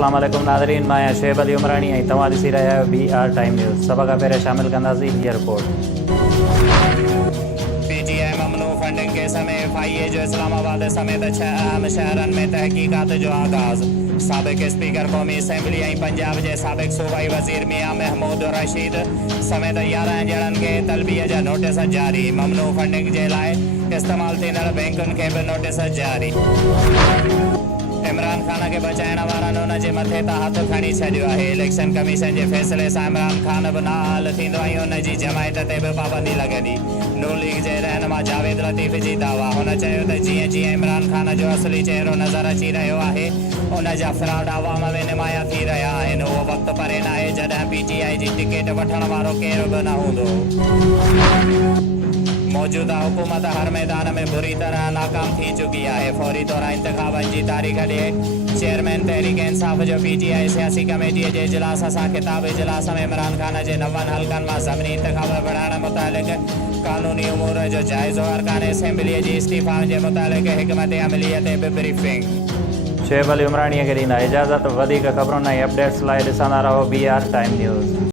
अस्सलाम वालेकुम नाज़रीन, मैं शुएब अली उमरानी ऐं तव्हां ॾिसी रहिया आहियो BR टाइम न्यूज़। सभ खां पहिरियों शामिल कंदासीं हीअ रिपोर्ट। PTI ममनू फंडिंग केस में FIA जो इस्लामाबाद समेत 6 अहम शहरनि में तहक़ीक़ात जो आगाज़। साबिक़ स्पीकर क़ौमी असैम्बली ऐं पंजाब जे साबिक़ सूबाई वज़ीर मियां महमूद रशीद समेत 11 ॼणनि खे तलबीअ जा नोटिस जारी। ममनू फंडिंग जे लाइ इस्तेमालु थींदड़ बैंकुनि खे बि नोटिस जारी। इमरान खान खे बचाइण वारनि उन जे मथे तां हथ खणी छॾियो आहे। इलेक्शन कमीशन जे फ़ैसिले सां इमरान खान बि नाअहल थींदो ऐं उन जी जमायत ते बि पाबंदी लॻंदी। नून लीग जे रहनुमा जावेद लतीफ़ जी दावा। हुन चयो त जीअं जीअं इमरान खान जो असली चहिरो नज़र अची रहियो आहे, उन जा फ्रॉड अवाम में नुमाया थी रहिया आहिनि। उहो वक़्तु परे न आहे जॾहिं PTI जी टिकट वठण वारो केर बि न हूंदो। मौजूदा हुकूमत हर मैदान में बुरी तरह नाकाम थी चुकी है। फौरी तौर इंतखाबनि जी तारीख़ ॾे चेयरमैन तहरीक इंसाफ़ जो PTI सियासी कमेटी के इजलास सां खिताब इजलास में इमरान खान के 90 हल्कनि में ज़मनी इंतखाब बढ़ाइण मुतालिक़ कानूनी उमूर जो जाइज़ो। अरकान असैम्बली जी इस्तीफ़ा के मुतालिक़ हिकमत अमलीअ ते बि ब्रीफिंग। शुएब अली उमरानी खे ॾींदा इजाज़त। वधीक ख़बरुनि ऐं अपडेट्स लाइ ॾिसंदा रहो BR टाइम न्यूज़।